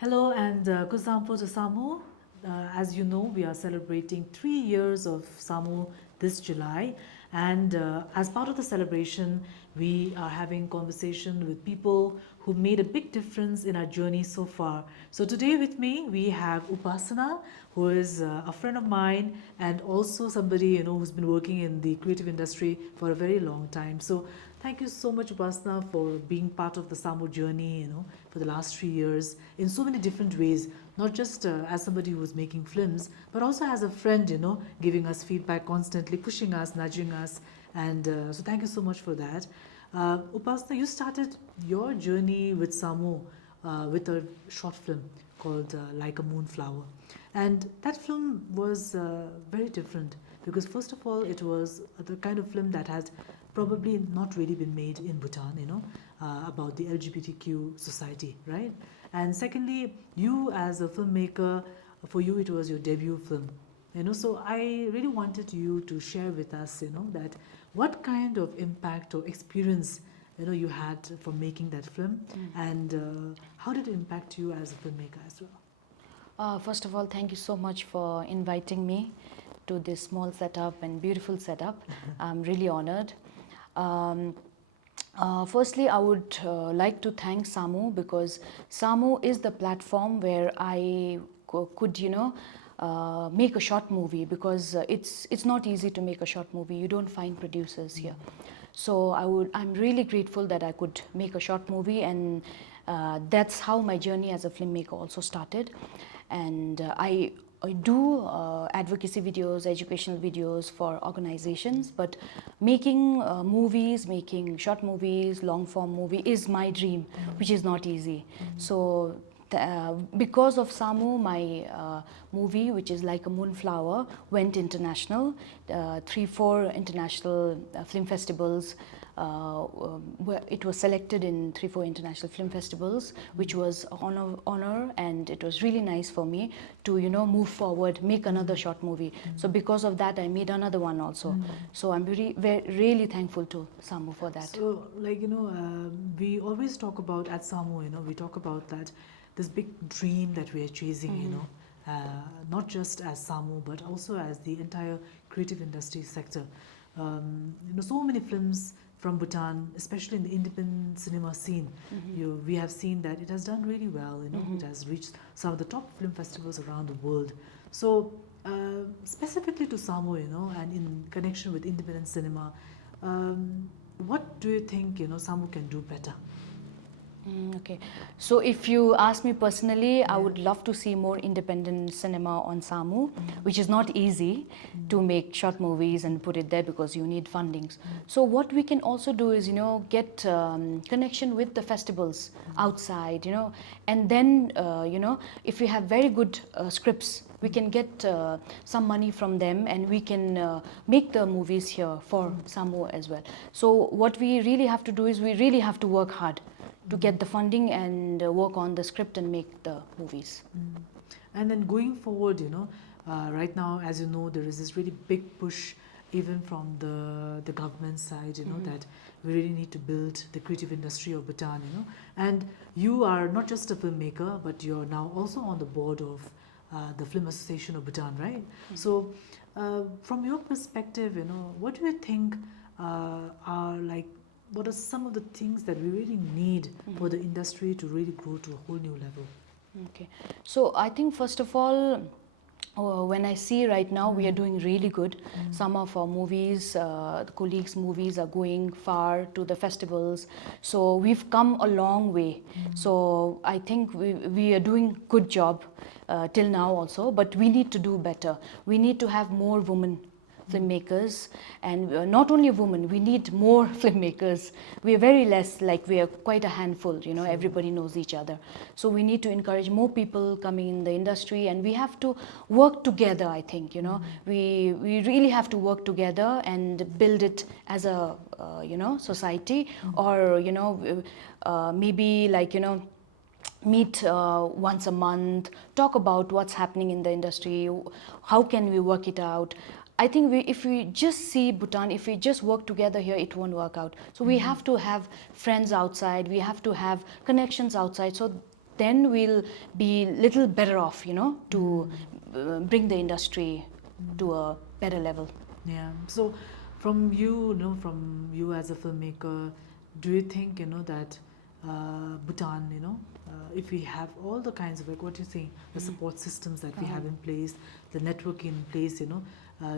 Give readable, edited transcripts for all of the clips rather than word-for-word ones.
Hello and Kusampo to Samu. As you know, we are celebrating 3 years of Samu this July, and as part of the celebration, we are having conversation with people who made a big difference in our journey so far. So today with me we have Upasana, who is a friend of mine and also somebody who's been working in the creative industry for a very long time. So thank you so much, Upasana, for being part of the Samu journey, for the last 3 years in so many different ways, not just as somebody who was making films, but also as a friend, giving us feedback constantly, pushing us, nudging us. And so thank you so much for that. Upasana, you started your journey with Samu with a short film called Like a Moonflower. And that film was very different because, first of all, it was the kind of film that had probably not really been made in Bhutan, about the LGBTQ society, right? And secondly, you as a filmmaker, for you it was your debut film, so I really wanted you to share with us, that what kind of impact or experience, you had from making that film, and how did it impact you as a filmmaker as well? First of all, thank you so much for inviting me to this small setup and beautiful setup. I'm really honored. Firstly, I would like to thank Samu, because Samu is the platform where I could, make a short movie, because it's not easy to make a short movie. You don't find producers here. So I'm really grateful that I could make a short movie, and that's how my journey as a filmmaker also started. And I do advocacy videos, educational videos for organizations, but making movies, making short movies, long form movie is my dream, which is not easy. So because of Samu, my movie, which is Like a Moonflower, went international. 3-4 international film festivals. Where it was selected in 3-4 international film festivals, which was honor, and it was really nice for me to move forward, make another short movie. So because of that, I made another one also. So I'm really thankful to Samu for that. So we always talk about at Samu, we talk about that this big dream that we are chasing, not just as Samu but also as the entire creative industry sector. So many films from Bhutan, especially in the independent cinema scene, we have seen that it has done really well. It has reached some of the top film festivals around the world. So specifically to Samu, and in connection with independent cinema, what do you think Samu can do better? Okay, so if you ask me personally, I would love to see more independent cinema on Samu, which is not easy to make short movies and put it there, because you need fundings. So what we can also do is, get connection with the festivals outside, and then, if we have very good scripts, we can get some money from them, and we can make the movies here for Samu as well. So what we really have to do is, we really have to work hard to get the funding and work on the script and make the movies. And then going forward, right now, as you know, there is this really big push even from the government side, that we really need to build the creative industry of Bhutan, and you are not just a filmmaker, but you're now also on the board of the Film Association of Bhutan, right? So from your perspective, what do you think what are some of the things that we really need for the industry to really grow to a whole new level? Okay, so I think first of all, when I see right now, we are doing really good. Some of our movies, the colleagues' movies, are going far to the festivals. So we've come a long way. So I think we are doing good job till now also, but we need to do better. We need to have more women filmmakers, and not only women, we need more filmmakers. We are very less, we are quite a handful, Sure. Everybody knows each other. So we need to encourage more people coming in the industry, and we have to work together, I think, We really have to work together and build it as a, society, or, maybe meet once a month, talk about what's happening in the industry, how can we work it out. I think if we just see Bhutan, if we just work together here, it won't work out. So we have to have friends outside, we have to have connections outside. So then we'll be little better off, you know, to bring the industry to a better level. Yeah. So, from you, from you as a filmmaker, do you think, that Bhutan, if we have all the kinds of, like what you think, the support systems that we have in place, the network in place,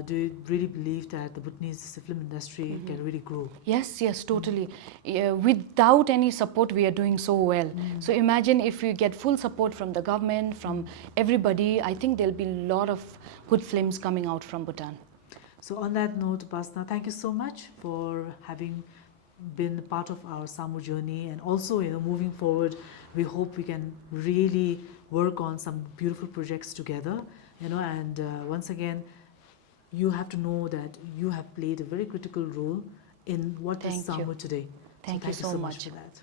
do you really believe that the Bhutanese film industry can really grow? Yes, yes, totally. Yeah, without any support, we are doing so well. So imagine if we get full support from the government, from everybody, I think there'll be a lot of good films coming out from Bhutan. So on that note, Upasana, thank you so much for having been a part of our SAMU journey, and also moving forward, we hope we can really work on some beautiful projects together, and once again, you have to know that you have played a very critical role in what is Thank you. SAMU today. Thank you so much for that.